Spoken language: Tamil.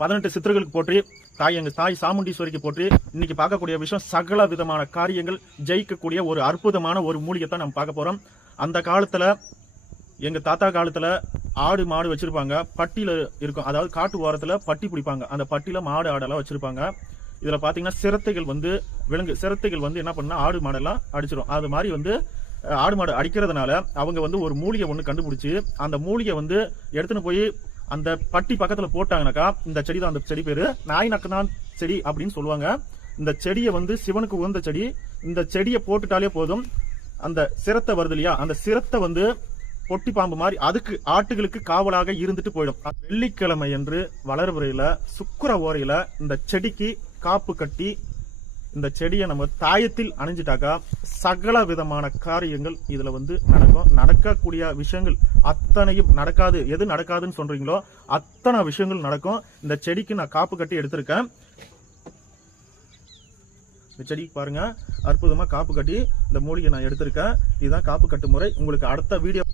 18 சித்தர்களுக்கு போற்றி, எங்க தாய் சாமுண்டீஸ்வரிக்கு போற்றி. இன்னைக்கு பார்க்கக்கூடிய விஷயம் சகல விதமான காரியங்கள் ஜெயிக்கக்கூடிய ஒரு அற்புதமான ஒரு மூலிகையை நம்ம பார்க்க போறோம். அந்த காலத்துல எங்க தாத்தா காலத்துல ஆடு மாடு வச்சிருப்பாங்க, பட்டியில இருக்கும், அதாவது காட்டு ஓரத்துல பட்டி பிடிப்பாங்க. அந்த பட்டியில மாடு ஆடெல்லாம் வச்சிருப்பாங்க. இதுல பாத்தீங்கன்னா சிரத்தைகள் வந்து விலங்கு சிரத்தைகள் வந்து என்ன பண்ணா ஆடு மாடெல்லாம் அடிச்சிடும். அது மாதிரி வந்து ஆடு மாடு அடிக்கிறதுனால அவங்க வந்து ஒரு மூலிகை ஒண்ணு கண்டுபிடிச்சு அந்த மூலிகை வந்து எடுத்துன்னு போய் அந்த பட்டி பக்கத்துல போட்டாங்கனாக்கா, இந்த செடி தான், அந்த செடி பேரு நாய் நக்கதான் செடி அப்படின்னு சொல்லுவாங்க. இந்த செடியை வந்து சிவனுக்கு உகந்த செடி. இந்த செடியை போட்டுட்டாலே போதும், அந்த சிரத்தை வருது இல்லையா, அந்த சிரத்தை வந்து பொட்டி பாம்பு மாதிரி அதுக்கு ஆட்டுகளுக்கு காவலாக இருந்துட்டு போயிடும். வெள்ளிக்கிழமை என்று வளர்வரையில சுக்கிர ஓரையில இந்த செடிக்கு காப்பு கட்டி இந்த செடியை நம்ம தாயத்தில் அணிஞ்சிட்டாக்கா சகல விதமான காரியங்கள் இதுல வந்து நடக்கும். நடக்கக்கூடிய விஷயங்கள் அத்தனையும் நடக்காது. எது நடக்காதுன்னு சொல்றீங்களோ அத்தனை விஷயங்கள் நடக்கும். இந்த செடிக்கு நான் காப்பு கட்டி எடுத்திருக்கேன். இந்த செடிக்கு பாருங்க, அற்புதமா காப்பு கட்டி இந்த மூலிகை நான் எடுத்திருக்கேன். இதுதான் காப்பு கட்டு முறை. உங்களுக்கு அடுத்த வீடியோ